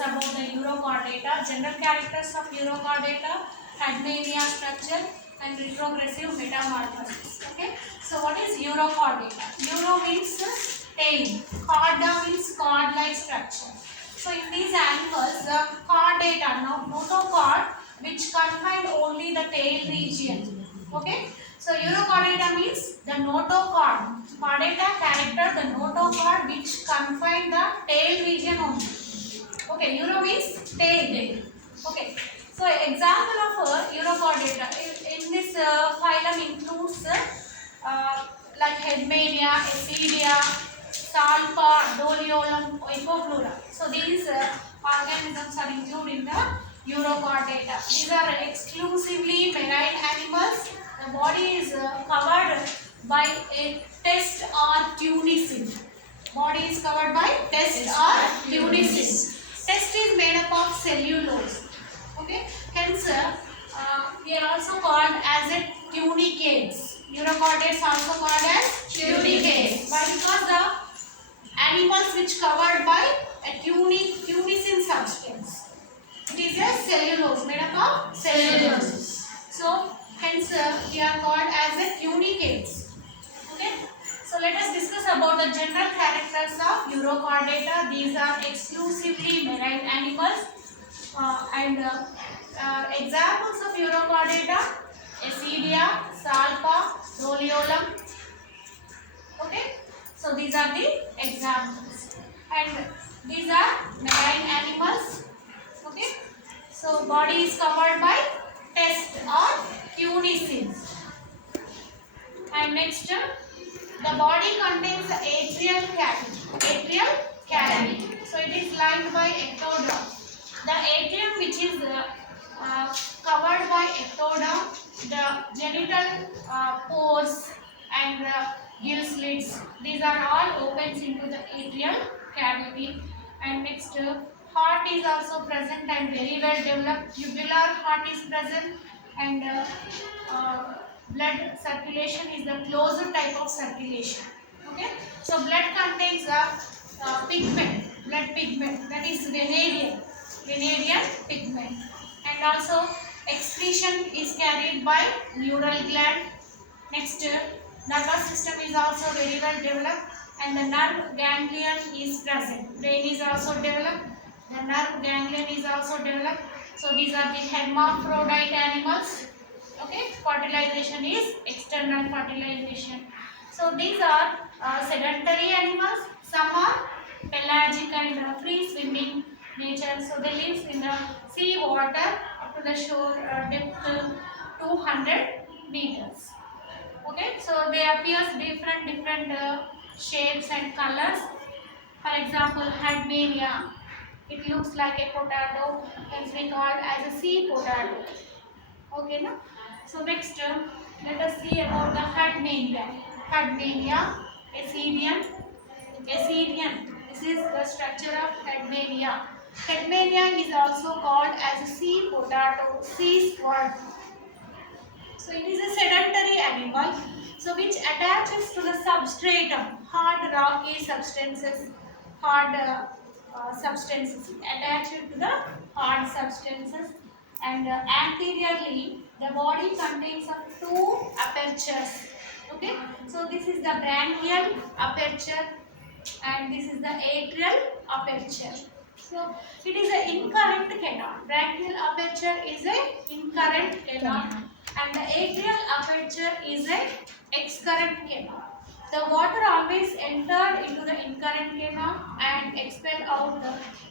about the Eurochordata, general characters of Eurochordata, Hadmania structure and retrogressive metamorphosis. Okay, so what is Eurochordata? Euro means tail, chorda means cord-like structure. So in these animals, the chordata, notochord, which confined only the tail region. Okay, so Eurochordata means the notochord. Chordata character, the notochord which confine the tail region only. Okay, Euro means tail. Okay, so example of Eurochordata in this phylum includes like Headmania, Acidia, Salpa, Doliolum, Epopleura. So these organisms are included in the Eurochordata. These are exclusively marine animals. The body is covered by a test or tunicin. Body is covered by test or tunicin. Test is made up of cellulose. Okay. Hence, they are also called as a tunicates. Eurochordates also called as tunicates. Why? Because the animals which covered by a tunicin substance. It is a cellulose, made up of cellulose. So, hence they are called as a tunicates. Okay. So, let us discuss about the general characters of Eurochordata. These are exclusively marine animals. Examples of Eurochordata: Acidia, Salpa, Doliolum. Okay, so these are the examples, and these are marine animals. Okay, so body is covered by test or tunicins. And next, the body contains the atrial cavity. Atrial cavity. So it is lined by ectoderm. The atrium, which is covered by ectoderm, the genital pores and gill slits, these are all opens into the atrial cavity. And next, heart is also present and very well developed. Tubular heart is present, and blood circulation is the closer type of circulation. Okay, so blood contains a pigment, blood pigment, that is venereal pigment, and also excretion is carried by neural gland. Next, nervous system is also very well developed, and the nerve ganglion is present. Brain is also developed, the nerve ganglion is also developed. So these are the hermaphrodite animals. Okay, fertilization is external fertilization. So these are sedentary animals. Some are pelagic and free swimming nature. So they live in the sea water up to the shore depth 200 meters. Okay, so they appear different shapes and colors. For example, Hadmania, it looks like a potato, hence we call as a sea potato. Okay, no? So next, let us see about the Hadmania. Hadmania, Assyrian. This is the structure of Hadmania. Hadmania is also called as a sea potato, sea squirrel. So it is a sedentary animal, so which attaches to the substratum, hard rocky substances, substances attached to the hard substances, and anteriorly the body contains of two apertures. Okay, so this is the branchial aperture and this is the atrial aperture. So it is an incurrent canal. Branchial aperture is a incurrent canal and the atrial aperture is a excurrent canal. The water always entered into the incurrent canal and expelled out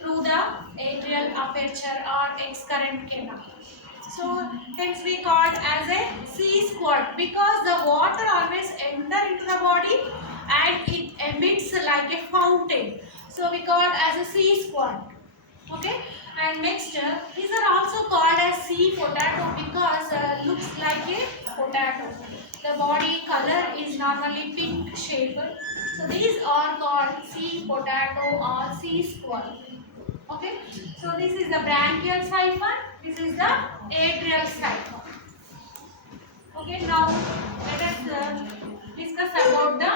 through the atrial aperture or excurrent canal. So hence we called as a sea squirt because the water always enter into the body and it emits like a fountain. So we called as a sea squirt. Okay. And next, these are also called as sea potato because looks like a potato. The body color is normally pink shaped. So these are called sea potato or sea squirrel. Okay. So this is the branchial siphon. This is the atrial siphon. Okay. Now let us discuss about the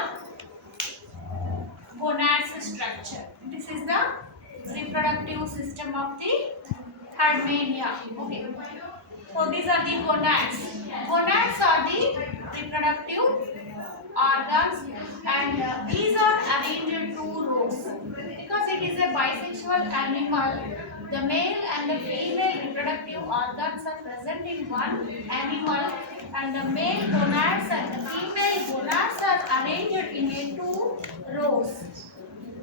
gonads structure. This is the reproductive system of the Hadmania. Okay. So these are the gonads. Gonads are the reproductive organs, and these are arranged in two rows. Because it is a bisexual animal, the male and the female reproductive organs are present in one animal, and the male gonads and the female gonads are arranged in a two rows.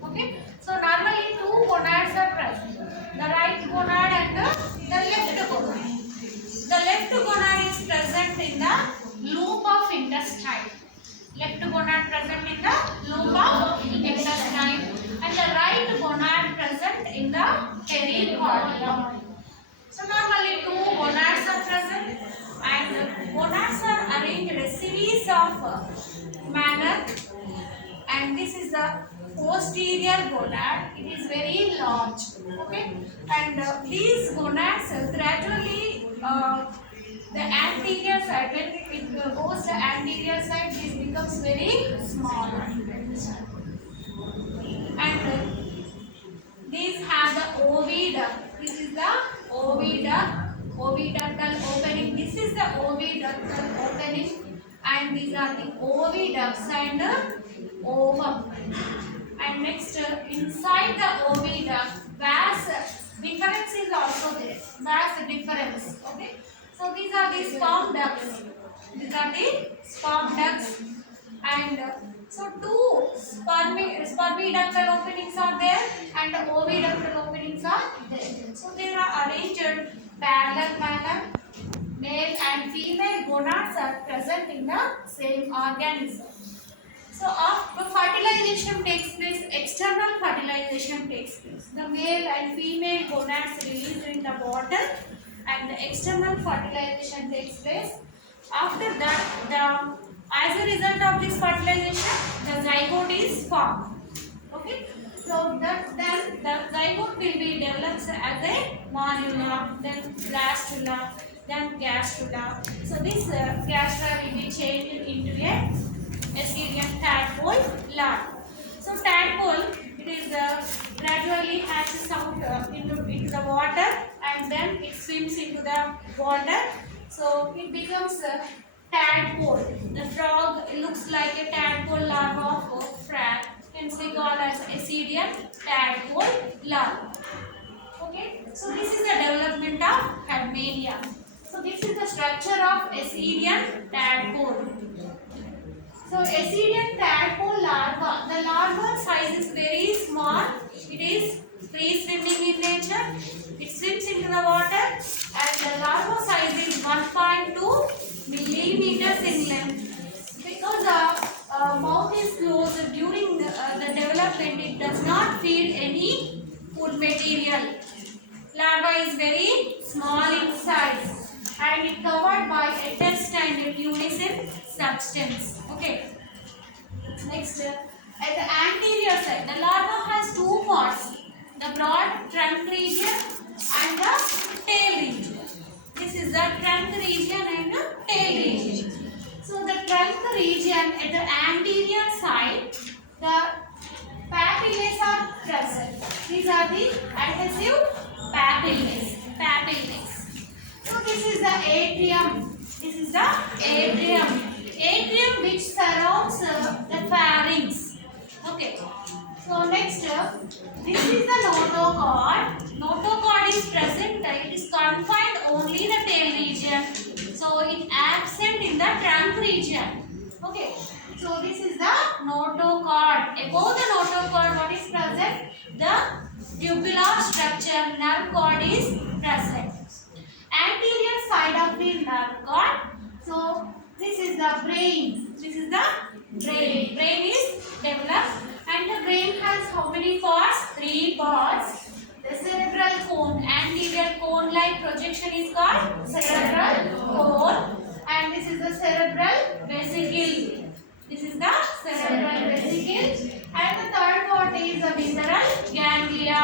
Okay, so normally two gonads are present, the right gonad and the left gonad. The left gonad is present in the loop of intestine. Left gonad present in the loop of intestine, and the right gonad present in the pericardium. So normally two gonads are present, and gonads are arranged in a series of manner, and this is the posterior gonad. It is very large. Okay, and these gonads gradually the anterior side, when it goes to anterior side, this becomes very small, and these have the oviduct. This is the oviductal opening. This is the oviductal opening, and these are the oviducts and ovum. And next, inside the oviduct, vas difference is also there. Vas difference. Okay. So these are the sperm ducts. These are the sperm ducts, and so two spermiductal openings are there, and oviductal openings are there. So they are arranged parallel manner. Male and female gonads are present in the same organism. So after fertilization takes place, external fertilization takes place. The male and female gonads released in the bottle, and the external fertilization takes place. After that, as a result of this fertilization, the zygote is formed. Okay, so then the zygote will be developed as a morula, then blastula, then gastrula. So this gastrula will be changed into a Assyrian tadpole larva. So tadpole, it is gradually hatches out into the water, and then it swims into the water. So it becomes a tadpole. The frog looks like a tadpole larva of frog, hence we call as Assyrian tadpole larva. Okay, so this is the development of Hadmania. So this is the structure of Assyrian tadpole. So Assyrian tadpole larva, the larva size is very small. It is free swimming in nature. It swims into the water, and the larva size is 1.2 millimeters in length. Because the mouth is closed during the development, it does not feed any food material. Larva is very small in size, and it covered by a test and luminescent substance. Okay. Next, at the anterior side, the larva has two parts: the broad trunk region and the tail region. This is the trunk region and the tail region. So the trunk region at the anterior side, the papillae are present. These are the adhesive papillae. So this is the atrium. This is the atrium. Atrium which surrounds the pharynx. Okay. So next, this is the notochord. Notochord is present. It is confined only in the tail region. So it absent in the trunk region. Okay. So this is the notochord. Above the notochord, what is present? The tubular structure, nerve cord is present. Anterior side of the nerve cord. So this is the brain. This is the brain. Brain is developed, and the brain has how many parts? 3 parts. The cerebral cone, anterior cone-like projection is called cerebral cone, and this is the cerebral vesicle. This is the cerebral vesicle, and the third part is the visceral ganglia.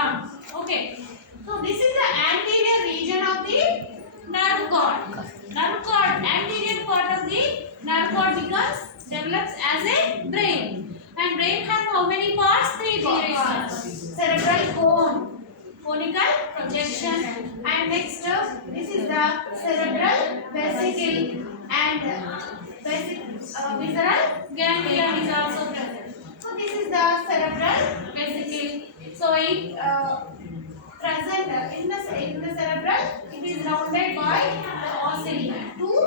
Okay. So this is the anterior region of the nerve cord. Nerve cord, anterior part of the nerve cord develops as a brain. And brain has how many parts? 3 parts. Cerebral cone. conical projection. And next, this is the cerebral vesicle and visceral ganglia is also present. So this is the cerebral vesicle. So it present in the cerebral, it is surrounded by the ocelli. Two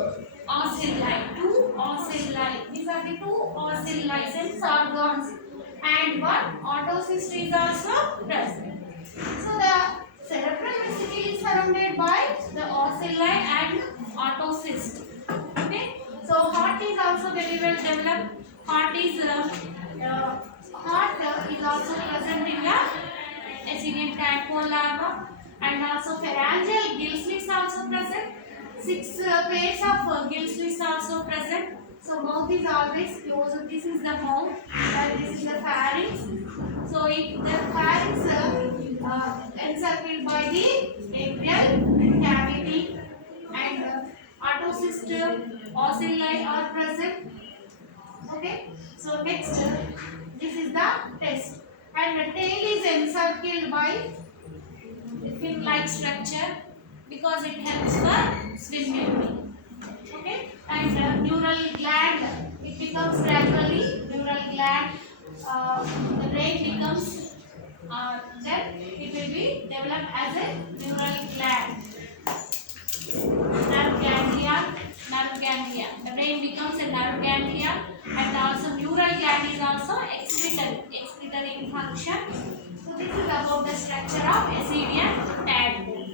ocelli. These are the two ocelli, sense organs, and one autocyst is also present. So the cerebral vesicle is surrounded by the ocelli and autocyst. Okay. So heart is also very well developed. Heart is also present in the Assyrian tadpole larva, and also pharyngeal gill slits also present. Six pairs of gill slits also present. So mouth is always closed. This is the mouth and this is the pharynx. So the pharynx encircled by the atrial cavity, and autocyst ocelli are present. Okay. So next, this is the test, and the tail is encircled by fin-like structure because it helps for swimming. Okay. And neural gland, it becomes gradually neural gland. The brain becomes then it will be developed as a neural gland. Nerve ganglia. The brain becomes a nerve ganglia, and also neural gland is also excretory function. So this is about the structure of Assyrian tadpole.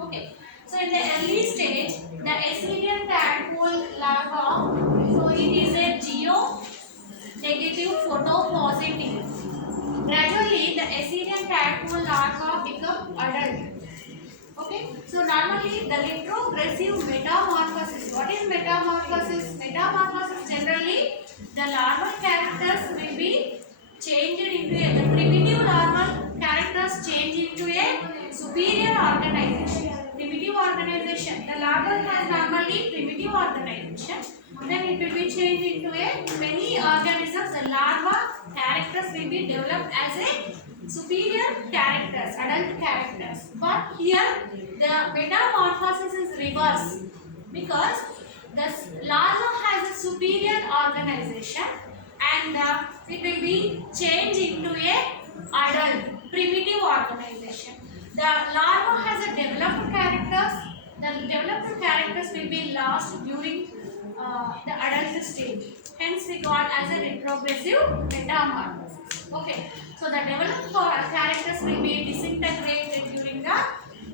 Okay. So in the early stage, the Assyrian tadpole larva, so it is a geo-negative photopositive. Gradually, the Assyrian tadpole larva become adult. Okay, so normally the retrogressive metamorphosis. What is metamorphosis? Metamorphosis, generally the larval characters will be changed into the primitive larval characters change into a superior organization. Primitive organization. The larval has normally primitive organization. Then it will be changed into a many organisms. The larva characters will be developed as a superior characters, adult characters. But here the metamorphosis is reverse, because the larva has a superior organization, and it will be changed into a adult primitive organization. The larva has a developed characters. The developed characters will be lost during the adult stage. Hence we call as a retrogressive metamorphosis. Okay. So the developed characters will be disintegrated during the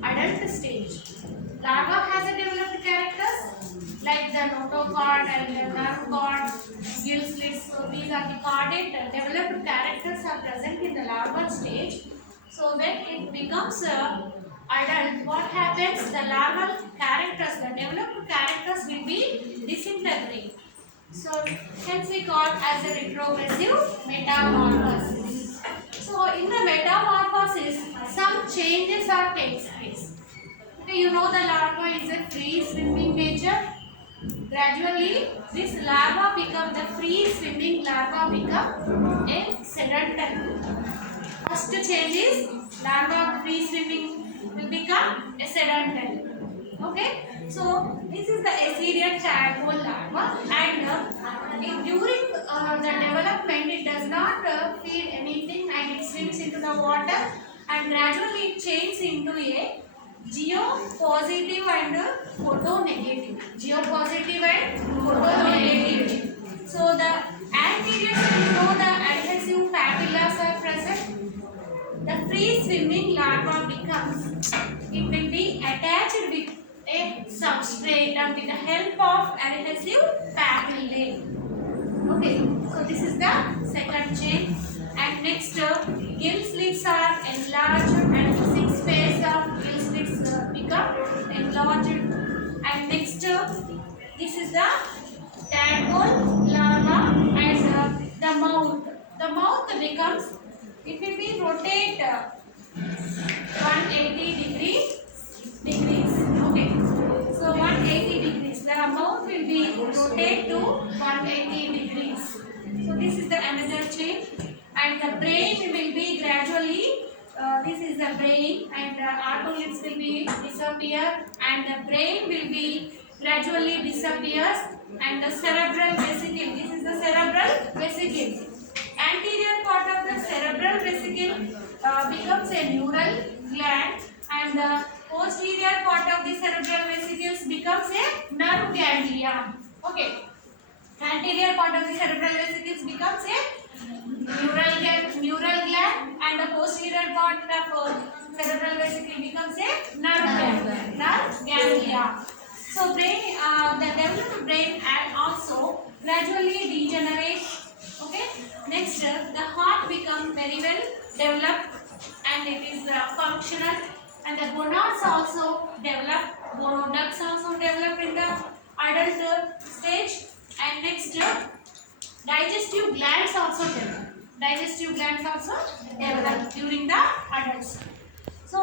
adult stage. Larva has a developed characters like the notochord and the nerve cord, gill slits. So these are the chordate developed characters are present in the larval stage. So when it becomes adult, what happens? The larval characters, the developed characters will be disintegrated. So hence we call as a retrogressive metamorphosis. So in the metamorphosis, some changes are takes place. Okay, you know the larva is a free swimming nature. Gradually, this larva become the free swimming larva become a sedentary. First change is larva free swimming will become a sedentary. Okay, so this is the Assyrian tadpole larva, and during the development it does not feed anything, and it swims into the water, and gradually it changes into a geopositive and photonegative. Geopositive and photonegative. So the anterior, you know, the adhesive papillae are present. The free swimming larva becomes, it will be attached with a substrate and with the help of adhesive papillae. Okay, so this is the second chain. And next, gill slits are enlarged, and 6 pairs of gill slits become enlarged. And next, this is the tadpole larva, and the mouth. The mouth becomes, it will be rotate 180 degrees. Okay, so 180 degrees. The mouth will be rotate to 180 degrees. So this is the another chain, and the brain will be gradually this is the brain, and arteries will be disappear, and the brain will be gradually disappears, and the cerebral vesicle, this is the cerebral vesicle. Anterior part of the cerebral vesicle becomes a neural gland, and the posterior part of the cerebral vesicles becomes a nerve ganglia. Okay, anterior part of the cerebral vesicles becomes a neural gland, and the posterior part of cerebral vesicle becomes a nerve ganglia. So brain, the developed brain and also gradually degenerate. Okay. Next, the heart becomes very well developed, and it is functional, and the gonads also develop. Gonoducts also develop in the adult stage, and next, digestive glands also develop. Digestive glands also develop during the adults. So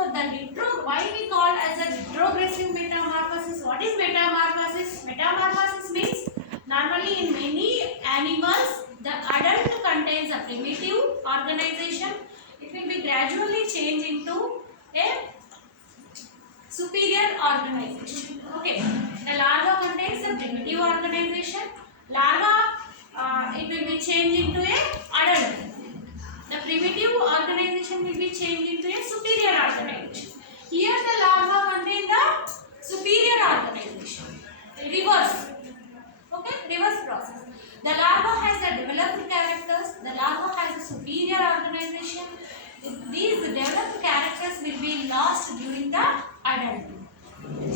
why we call as a retrogressive metamorphosis? What is metamorphosis? Metamorphosis means normally in many animals the adult contains a primitive organization. It will be gradually changed into a superior organization. Okay, the larva contains a primitive organization. Larva, it will be changed into a adult. The primitive organization will be changed into a superior organization. Here the larva contains the superior organization. Reverse. Okay, reverse process. The larva has the developed characters. The larva has a superior organization. These developed characters will be lost during the adulthood.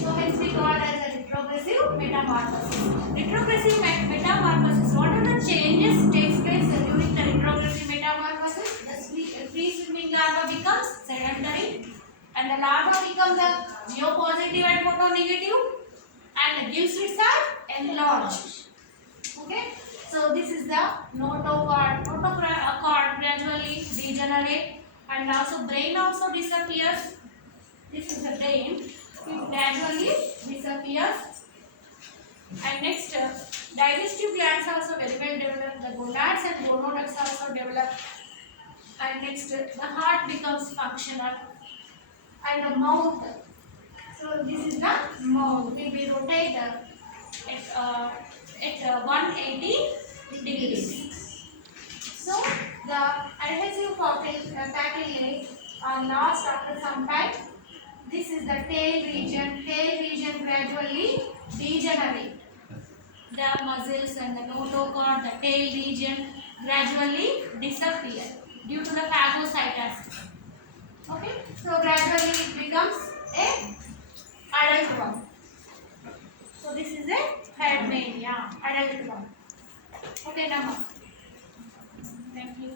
So hence we call as a retrogressive metamorphosis. Retrogressive metamorphosis. What are the changes takes place during the retrogressive metamorphosis? The free-swimming larva becomes sedentary, and the larva becomes a geopositive and photonegative, and the gill slits are enlarged. Okay. So this is the notochord. Notochord gradually degenerate, and also brain also disappears. This is the brain. It gradually disappears. And next, digestive glands also very well developed. The gonads and gonoducts also develop. And next, the heart becomes functional. And the mouth. So this is the mouth. It will rotate at 180 degrees. So the adhesive papillae are lost after some time. This is the tail region. Tail region gradually degenerate. The muscles and the notochord, the tail region gradually disappear due to the phagocytosis. Okay, so gradually it becomes a adult one. So this is a head mania, adult one. Okay, Nama. Thank you.